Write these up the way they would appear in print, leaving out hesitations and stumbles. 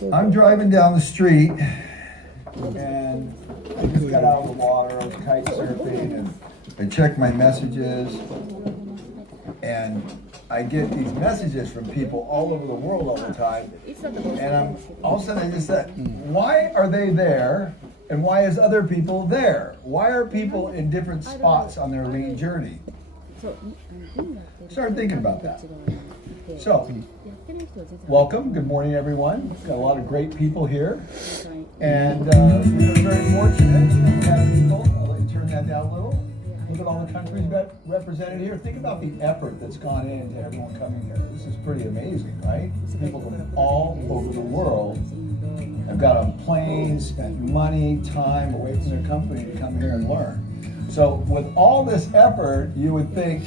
I'm driving down the street and I just got out of the water, I was kite surfing, and I checked my messages, and I get these messages from people all over the world all the time, and all of a sudden I just said, why are they there, and why is other people there? Why are people in different spots on their lean journey? Started thinking about that. So, welcome, good morning everyone. Got a lot of great people here. And we're very fortunate to have people. I'll let you turn that down a little. Look at all the countries represented here. Think about the effort that's gone into everyone coming here. This is pretty amazing, right? People from all over the world have got on planes, spent money, time away from their company to come here and learn. So with all this effort, you would think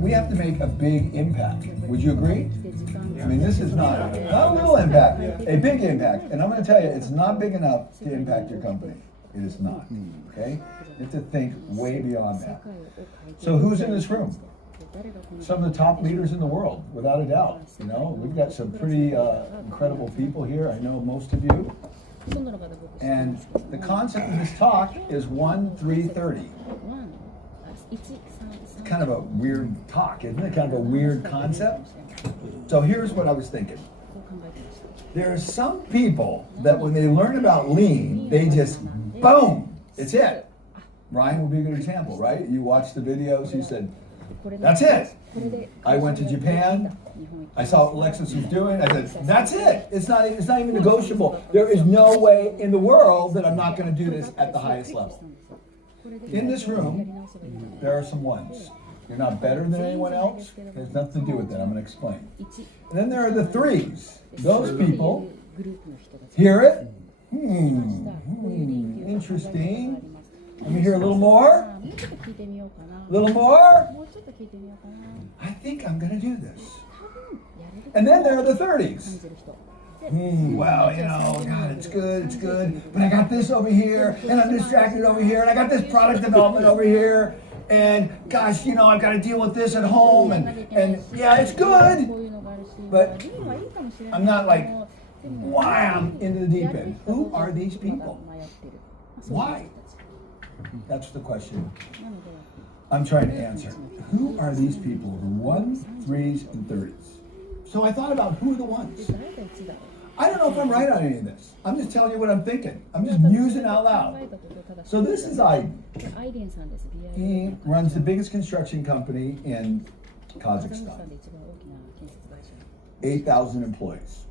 we have to make a big impact. Would you agree? I mean, this is not a little impact, a big impact. And I'm going to tell you, it's not big enough to impact your company. It is not, okay? You have to think way beyond that. So who's in this room? Some of the top leaders in the world, without a doubt. You know, we've got some pretty incredible people here. I know most of you. And the concept of this talk is 1-3-30. It's kind of a weird talk, isn't it? Kind of a weird concept. So here's what I was thinking. There are some people that when they learn about lean, they just, boom, it's it. Ryan would be a good example, right? You watched the videos, you said, that's it. I went to Japan, I saw what Lexus was doing, I said, that's it. It's not even negotiable. There is no way in the world that I'm not going to do this at the highest level. In this room, there are some ones. You're not better than anyone else. There's nothing to do with that. I'm going to explain. And then there are the threes. Those people hear it. Interesting. Let me hear a little more. A little more. I think I'm going to do this. And then there are the 30s. Well, you know, God, it's good, but I got this over here, and I'm distracted over here, and I got this product development over here, and gosh, you know, I've got to deal with this at home, and yeah, it's good, but I'm not like, wham, into the deep end. Who are these people? Why? That's the question I'm trying to answer. Who are these people? The 1s, 3s, and 30s. So I thought about who are the ones. I don't know if I'm right on any of this. I'm just telling you what I'm thinking. I'm just musing out loud. So this is Aiden. He runs the biggest construction company in Kazakhstan. 8,000 employees.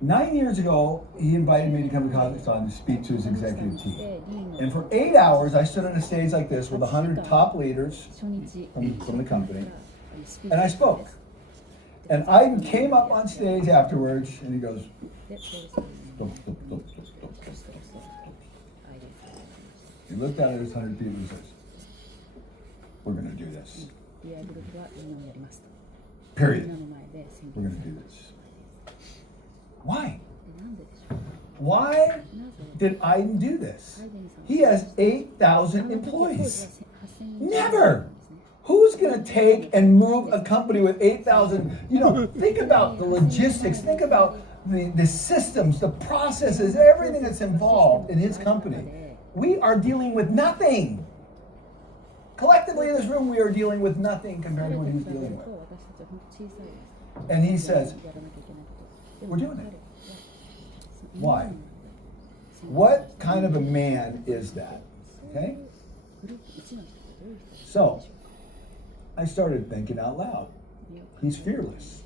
9 years ago, he invited me to come to Kazakhstan to speak to his executive team. And for 8 hours, I stood on a stage like this with 100 top leaders from the company, and I spoke. And I came up on stage afterwards, and he goes, he looked out at his 100 people and says, we're going to do this. Period. We're going to do this. Why? Why did Aiden do this? He has 8,000 employees. Never! Who's going to take and move a company with 8,000? You know, think about the logistics. Think about the systems, the processes, everything that's involved in his company. We are dealing with nothing. Collectively in this room, we are dealing with nothing compared to what he's dealing with. And he says, we're doing it. Why? What kind of a man is that? Okay? So, I started thinking out loud. He's fearless.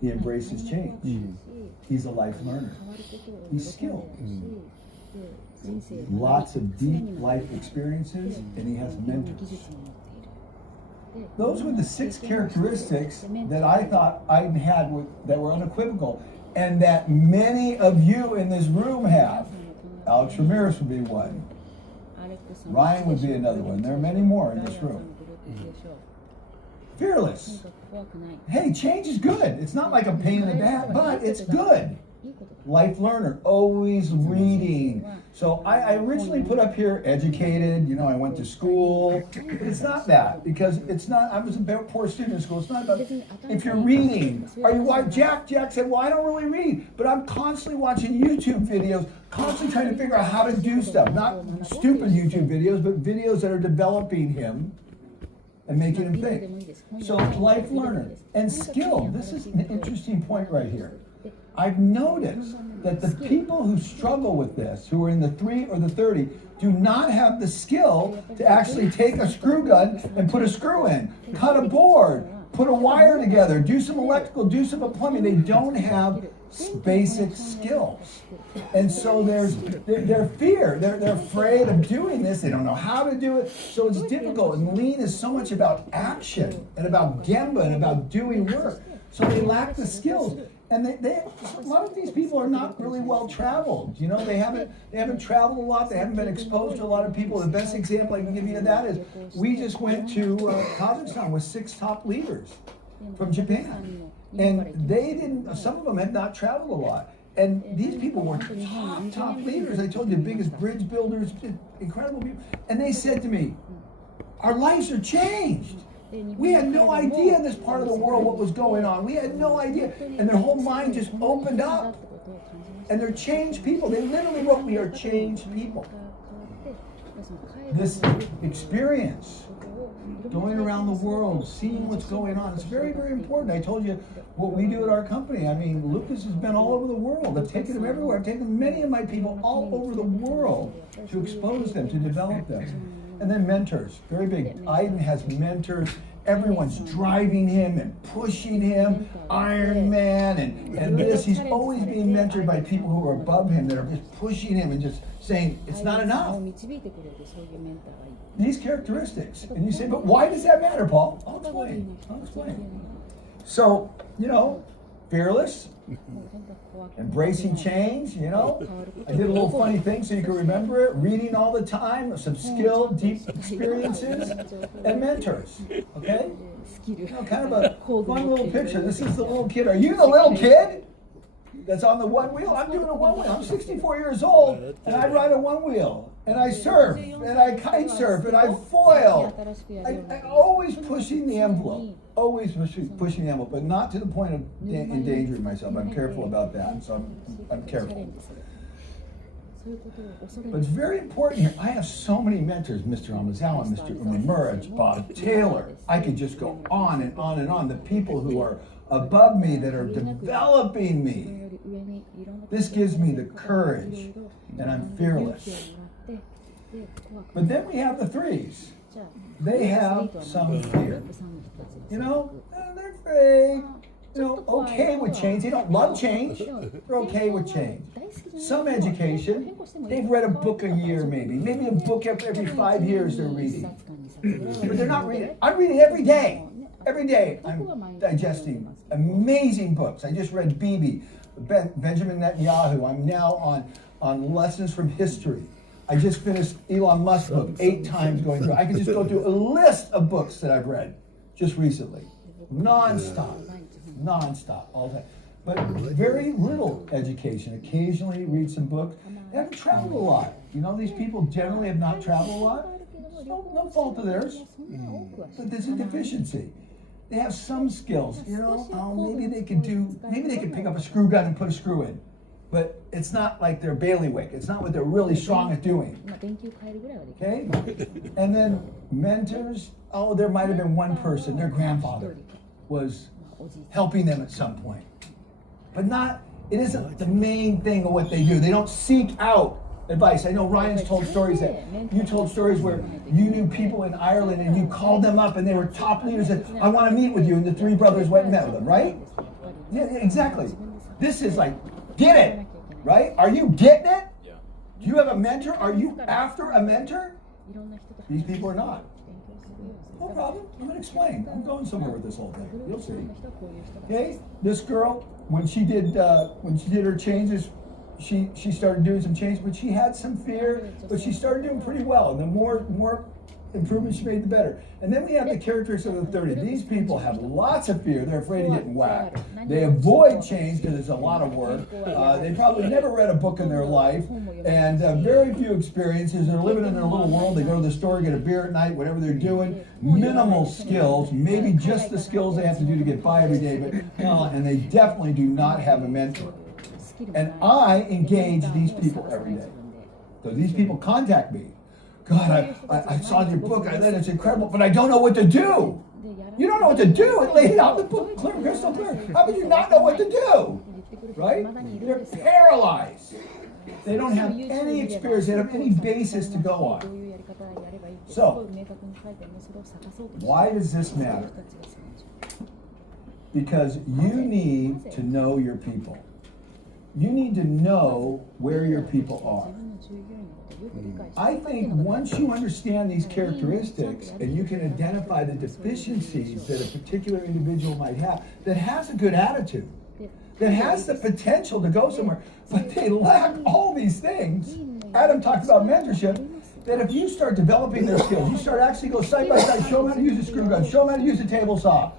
He embraces change. He's a life learner. He's skilled. Lots of deep life experiences, and he has mentors. Those were the 6 characteristics that I thought I had that were unequivocal, and that many of you in this room have. Alex Ramirez would be one. Ryan would be another one. There are many more in this room. Fearless. Hey, change is good. It's not like a pain in the back, but it's good. life learner, always reading. So I originally put up here educated, you know, I went to school. But it's not that, because it's not, I was a poor student in school. It's not about, if you're reading, are you, why, Jack said, well, I don't really read, but I'm constantly watching YouTube videos, constantly trying to figure out how to do stuff. Not stupid YouTube videos, but videos that are developing him and making him think. So life learner and skill. This is an interesting point right here. I've noticed that the people who struggle with this, who are in the 3 or the 30, do not have the skill to actually take a screw gun and put a screw in, cut a board, put a wire together, do some electrical, do some plumbing. They don't have basic skills. And so they're fear. They're afraid of doing this. They don't know how to do it. So it's difficult. And lean is so much about action and about gemba and about doing work. So they lack the skills. And a lot of these people are not really well traveled. You know, they haven't traveled a lot. They haven't been exposed to a lot of people. The best example I can give you of that is we just went to Kazakhstan with 6 top leaders from Japan. And they didn't, some of them had not traveled a lot. And these people were top leaders. I told you, the biggest bridge builders, incredible people. And they said to me, our lives are changed. We had no idea in this part of the world what was going on. We had no idea. And their whole mind just opened up. And they're changed people. They literally wrote, we are changed people. This experience, going around the world, seeing what's going on, it's very, very important. I told you what we do at our company. I mean, Lucas has been all over the world. I've taken him everywhere. I've taken many of my people all over the world to expose them, to develop them. And then mentors, very big. Aiden has mentors. Everyone's driving him and pushing him. Iron Man and this. He's always being mentored by people who are above him that are just pushing him and just saying, it's not enough. These characteristics. And you say, but why does that matter, Paul? I'll explain. So, you know, fearless, embracing change, you know. I did a little funny thing so you can remember it. Reading all the time, some skill, deep experiences, and mentors, okay? You know, kind of a fun little picture. This is the little kid. Are you the little kid that's on the one wheel? I'm doing a one wheel. I'm 64 years old, and I ride a one wheel. And I surf, and I kite surf, and I foil. I always pushing the envelope. Always pushing the envelope, but not to the point of endangering myself. I'm careful about that, so I'm careful. But it's very important here. I have so many mentors, Mr. Amazawa, Mr. Umimura, Bob Taylor. I could just go on and on and on. The people who are above me that are developing me. This gives me the courage, and I'm fearless. But then we have the 3s. They have some fear. You know, they're afraid. You know, okay with change. They don't love change. They're okay with change. Some education. They've read a book a year maybe. Maybe a book every 5 years they're reading. But they're not reading. I'm reading every day. Every day I'm digesting amazing books. I just read Benjamin Netanyahu. I'm now on Lessons from History. I just finished Elon Musk's book 8 times going through. I could just go through a list of books that I've read just recently. Non-stop, all the time. But very little education. Occasionally read some books. They haven't traveled a lot. You know, these people generally have not traveled a lot. No fault of theirs. But there's a deficiency. They have some skills. You know, maybe they could pick up a screw gun and put a screw in. But it's not like they're bailiwick. It's not what they're really strong at doing. Okay? And then mentors, there might have been one person, their grandfather was helping them at some point. But it isn't the main thing of what they do. They don't seek out advice. I know Ryan's told stories that you told stories where you knew people in Ireland and you called them up and they were top leaders and I want to meet with you, and the 3 brothers went and met with them, right? Yeah, exactly. This is like, get it, right? Are you getting it? Yeah. Do you have a mentor? Are you after a mentor? These people are not. No problem. I'm going to explain. I'm going somewhere with this whole thing. You'll see. Okay? This girl, when she did her changes, she started doing some changes, but she had some fear, but she started doing pretty well. And the more improvements you made, the better. And then we have the characteristics of the 30. These people have lots of fear. They're afraid of getting whacked. They avoid change because it's a lot of work. They probably never read a book in their life, and very few experiences. They're living in their little world. They go to the store, get a beer at night, whatever they're doing. Minimal skills, maybe just the skills they have to do to get by every day, but and they definitely do not have a mentor. And I engage these people every day. So these people contact me. God, I saw your book, I read it, it's incredible, but I don't know what to do. You don't know what to do. It laid out the book clear, crystal clear. How could you not know what to do? Right? They're paralyzed. They don't have any experience, they don't have any basis to go on. So, why does this matter? Because you need to know your people. You need to know where your people are. I think once you understand these characteristics and you can identify the deficiencies that a particular individual might have, that has a good attitude, that has the potential to go somewhere, but they lack all these things. Adam talked about mentorship, that if you start developing their skills, you start actually go side by side, show them how to use a screw gun, show them how to use a table saw,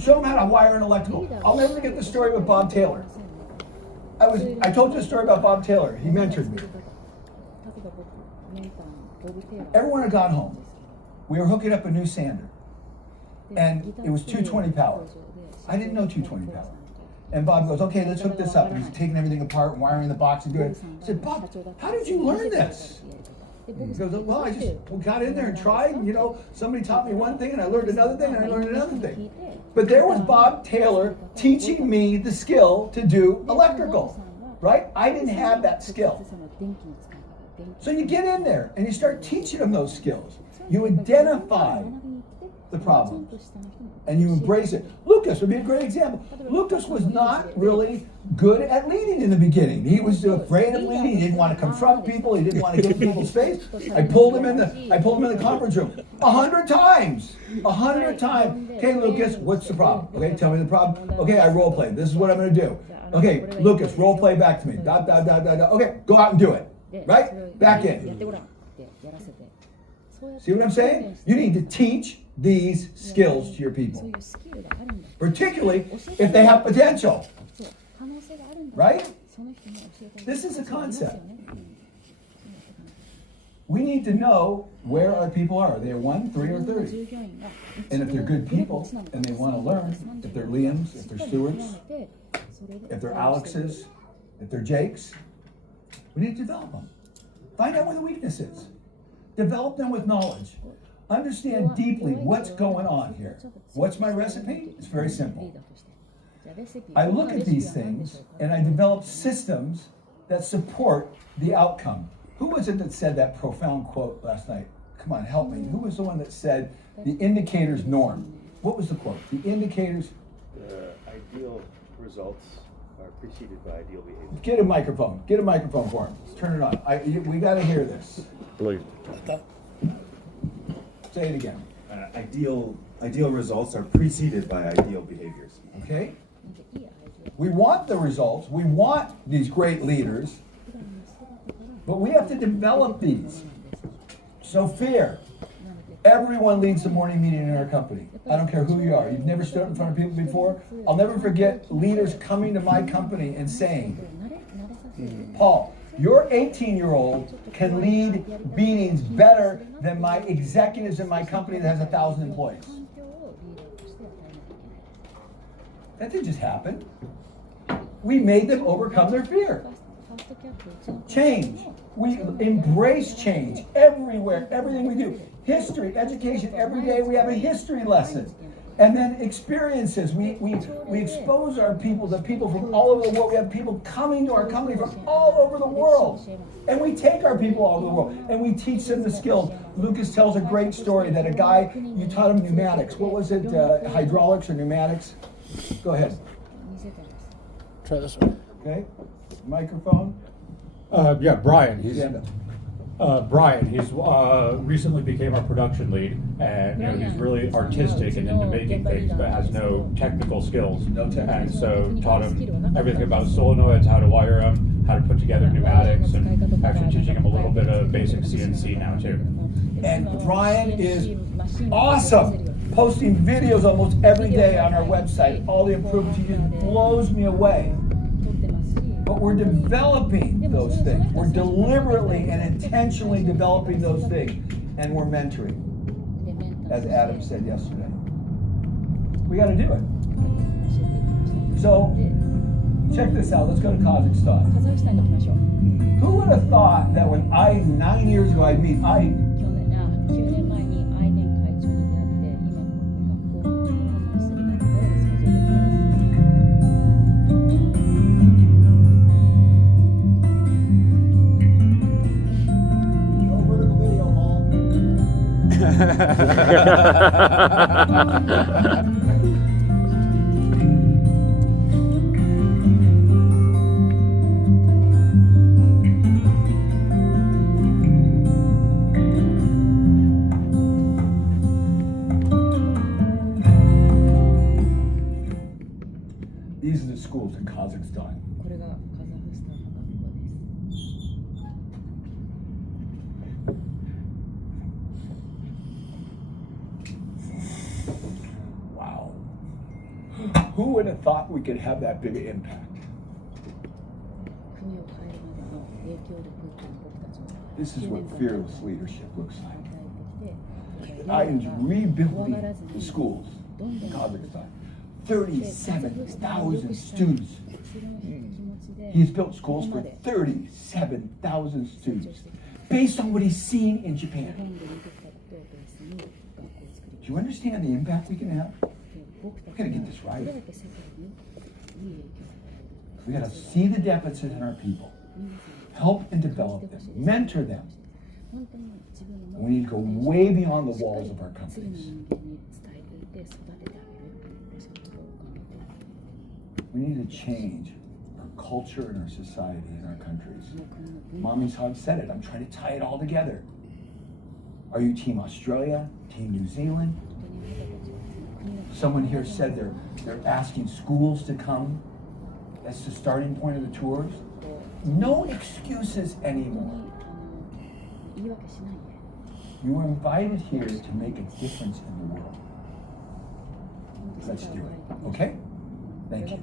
show them how to wire an electrical. I'll never forget the story with Bob Taylor. I told you a story about Bob Taylor. He mentored me. Everyone had got home. We were hooking up a new sander. And it was 220 power. I didn't know 220 power. And Bob goes, okay, let's hook this up. And he's taking everything apart and wiring the box and doing it. I said, Bob, how did you learn this? He goes, well, I just got in there and tried. You know, somebody taught me one thing and I learned another thing and I learned another thing. But there was Bob Taylor teaching me the skill to do electrical, right? I didn't have that skill. So you get in there and you start teaching them those skills. You identify the problems and you embrace it. Lucas would be a great example. Lucas was not really good at leading in the beginning. He was afraid of leading. He didn't want to confront people. He didn't want to get in people's face. I pulled him in the conference room 100 times. 100 times. Okay, Lucas, what's the problem? Okay, tell me the problem. Okay, I role play. This is what I'm going to do. Okay, Lucas, role play back to me. Okay, go out and do it. Right? Back in. See what I'm saying? You need to teach these skills to your people. Particularly if they have potential. Right? This is a concept. We need to know where our people are. Are they 1, 3, or 30? And if they're good people and they want to learn, if they're Liams, if they're Stewarts, if they're Alexes, if they're Jakes, we need to develop them. Find out where the weakness is. Develop them with knowledge. Understand deeply what's going on here. What's my recipe? It's very simple. I look at these things and I develop systems that support the outcome. Who was it that said that profound quote last night? Come on, help me. Who was the one that said the indicator's norm? What was the quote? The indicators? The ideal results are preceded by ideal behavior. Get a microphone. Get a microphone for him. Turn it on. We got to hear this. Blue. Say it again. Ideal results are preceded by ideal behaviors. Okay? We want the results. We want these great leaders. But we have to develop these. So fear. Everyone leads the morning meeting in our company. I don't care who you are. You've never stood up in front of people before. I'll never forget leaders coming to my company and saying, Paul, your 18-year-old can lead meetings better than my executives in my company that has 1,000 employees. That didn't just happen. We made them overcome their fear. Change. We embrace change everywhere, everything we do. History, education, every day we have a history lesson. And then experiences. We expose our people to people from all over the world. We have people coming to our company from all over the world. And we take our people all over the world and we teach them the skills. Lucas tells a great story that a guy, you taught him pneumatics. What was it? Hydraulics or pneumatics? Go ahead. Try this one. Okay. Microphone. Yeah, Brian. Stand up. Brian, he's recently became our production lead, and he's really artistic and into making things, but has no technical skills. And so taught him everything about solenoids, how to wire them, how to put together pneumatics, and actually teaching him a little bit of basic CNC now too. And Brian is awesome, posting videos almost every day on our website, all the improvements. He just blows me away. But we're developing those things. We're deliberately and intentionally developing those things. And we're mentoring, as Adam said yesterday. We got to do it. So, check this out. Let's go to Kazakhstan. Who would have thought that when 9 years ago, I'd meet Ike? 9年前にアイデン会長に出会って今学校のパフォーマンスになって想像できます。These are the schools in Kazakhstan. これがカザフスタンの学校です。Wow. Who would have thought we could have that big an impact? 国を変えるまでの影響力っていうのを僕たちも This is what fearless leadership looks like. 与えてきて、 Iden's rebuilding the schools in Kazakhstan. 37,000 students. He's built schools for 37,000 students based on what he's seen in Japan. Do you understand the impact we can have? We gotta get this right. We gotta see the deficits in our people, help and develop them, mentor them. We need to go way beyond the walls of our companies. We need to change our culture and our society and our countries. Mommy Hog said it. I'm trying to tie it all together. Are you Team Australia? Team New Zealand? Someone here said they're asking schools to come. That's the starting point of the tours. No excuses anymore. You were invited here to make a difference in the world. Let's do it. Okay? Thank you.